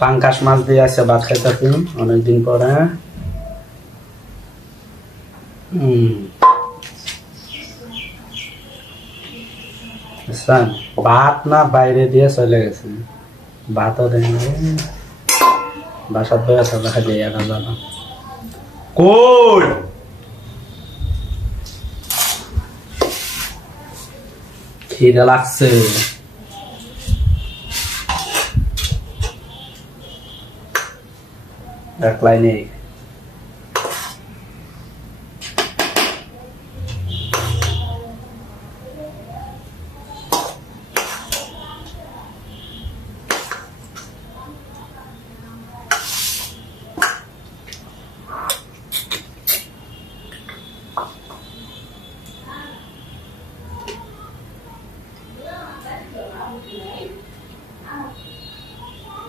পাঙ্কাশ মাছ দিয়ে আছে ভাত খাইতেছি অনেকদিন পরে। ভাত না বাইরে দিয়ে চলে গেছে, ভাতও দেখে বাসার বয়ে আছে দেখা দিয়ে একা যাবা কই খিদে লাগছে। একলাই নেই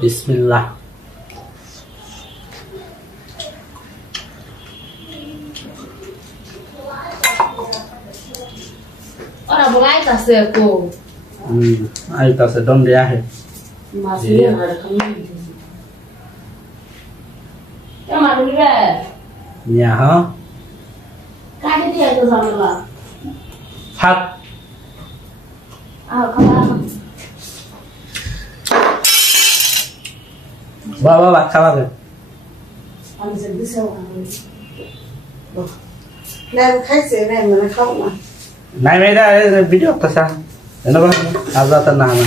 বিসমিল্লাহ। Ora boleh kasih aku. Ayo kasih dong dia he. Masih ada kami. Yang mana ni be? Ya ha. Kali dia tu sama lah. Hak. Kamu. Bawa খাওয়া দে। আমি সেদিন সেও খাবো। না খাইছে না মানে খাও না। নাই মেয়েরা ভিডিও করতেছে এনে বল আজাত না না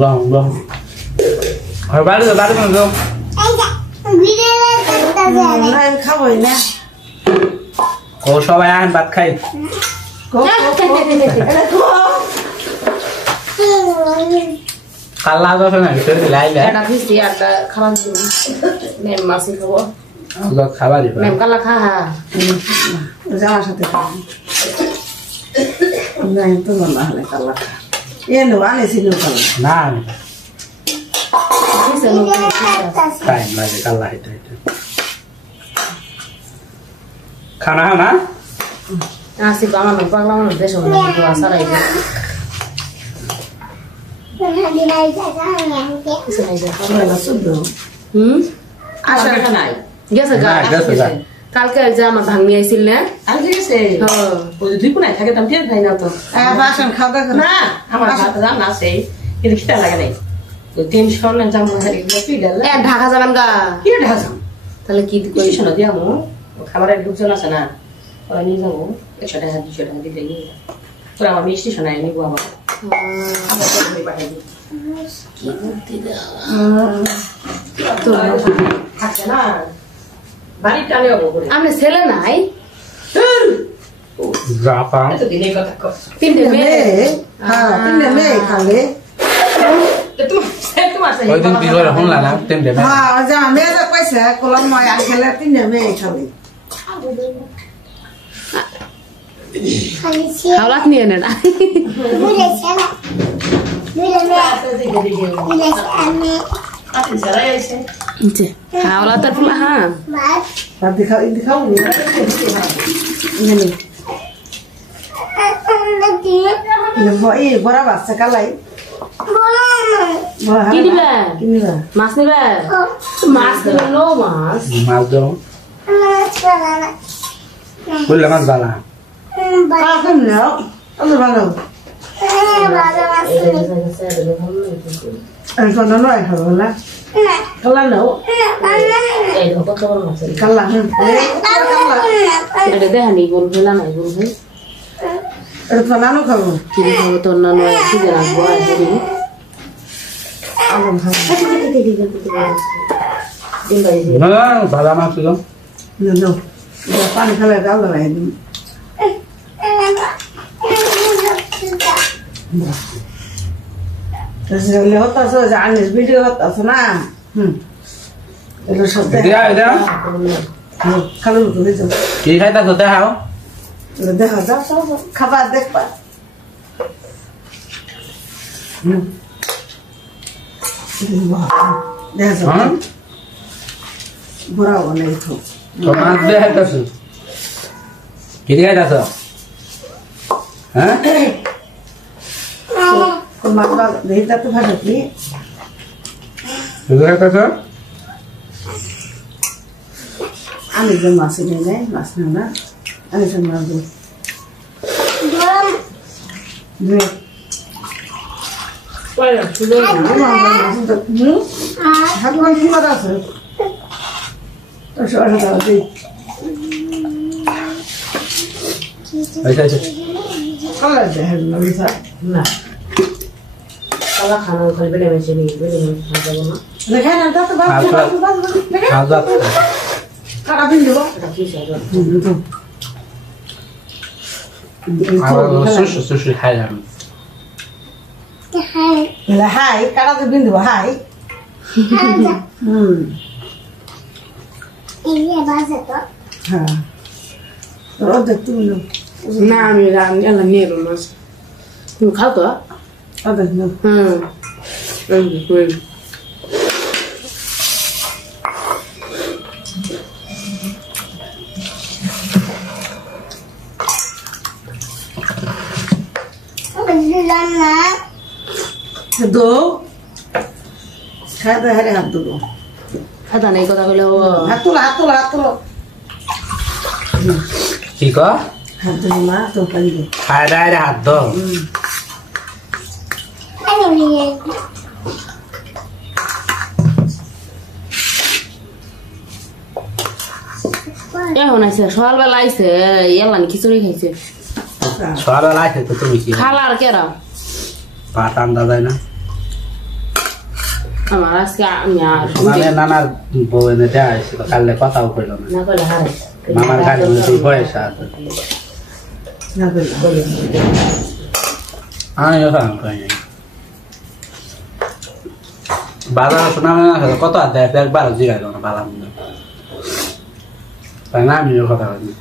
বং বং আর বাড়ি কোন গো ভিডিও করতেছে না খাবই না ও সবাই আন ভাত খাই কো কাল্লা যাবে না ভিতরে লাইলা এটা ফিসি একটা খাবার দিন নেম মাসি খাবো আলো খাবার দিবা নেম কালা খা জামার সাথে খাবো না তো না হলে কাল্লা খা এনো আনেছিল কাল্লা না ফিসে নো খাই লাগে কাল্লা এটা খানা না আসি বানানো পাগলা মানুষ দেশ মনে তো আসারাই কালকে আমার ভাঙনি আইছিল না দুই কোনায় থাকে তো টের পাই না তো বাসন খাওয়া না আমার রান্না আছে কিন্তু খিদা লাগে নাই টেনশন জাম ঢাকা যাবেন গা কি ঢাকা যাম তাহলে কি কই শোনা দিয়া মু খাবারের লোকজন আছে না ওরা নিয়ে যাবো 100 টাকা 200 টাকা দিলে নিয়ে তোরা আমার মিষ্টি শোনায় নিবো আবার আপনি ছেলে নাই তিনটে মেয়ে খালে ওই দিন বিরোর হলা না তিনটে মেয়ে হ্যাঁ যা মেয়ে যা কইছে কলম ময় আর খেলে তিনটে মেয়ে খাবে হাওলাত নিয়ে নেন হাওলাতের ফুলা হ্যাঁ দিখাও বড় বাচ্চা কালাই কি দিবে মাছ নিবে মাছ দিবে নো মাছ মাছ দাও বললে মাছ বালা ভালো নয় খাবো না কালা নাও কালা দেখানি বলবে না নাই বলবে এটা তো নানু খাবো কি খাবো তোর নানু কি রাখবো ভালো মাছ ছিল পানি খেলে গাল ধরাই দিন হতাছো জানিস ভিডিও হতাছো না এটা সব খালো কি খাইতা তো দেখাও দেখা যাও সব খাবার দেখবা দেখা বড়াও নেই তো মাছ দেখাইতাছি কি দিয়ে খাইতেছ? হ্যাঁ মাছ দেখি তা তো ভালো কি কি দিয়ে খাইতেছ? আমি যে মাছ নিয়ে যাই মাছ নেই না আমি যে মাছ দিই পরে শুধু হাত মাছ কি মাছ আছে তো সরটা দিই আচ্ছা আচ্ছা কালা দেহ না বিসা না কালা খানা খালি বেড়ে মেশে নিয়ে বেড়ে মেশে খাওয়া যাবো না দেখেন না তো বাস দেখেন আজাদ কারা দিন দেব এটা কি সাজা সুশি সুশি খাইলাম হাই কারা দিন দেব হাই হ্যাঁ রোদ তুমি না আমি রান্না এলা নিয়ে এলো মাছ তুমি খাও তো ওদের না দো খায় হারে হাত দেবো খাতা নেই কথা বলে হাত তোলো হাত তোলো হাত তোলো কি কর হাত দেবো না তো পারি খাই দেয় হাত দাও এখন আইসে সকালবেলা আইসে এলানি খিচুড়ি খাইছে সকালবেলা আছে তো তুমি কি খালা আর কেরা ভাত আন্দা যায় না আমার আজকে আমি আর মানে নানার বউ এনে দেওয়া হয়েছিল কালকে কথাও কইল না না করলে হারে মামার গাড়ি মধ্যে বয়স আছে না বললাম আমি ওখানে কই নাই বাজার শোনা না কত আর দেয় একবার জিগাইল না বালা মনে তাই না আমিও কথা বলি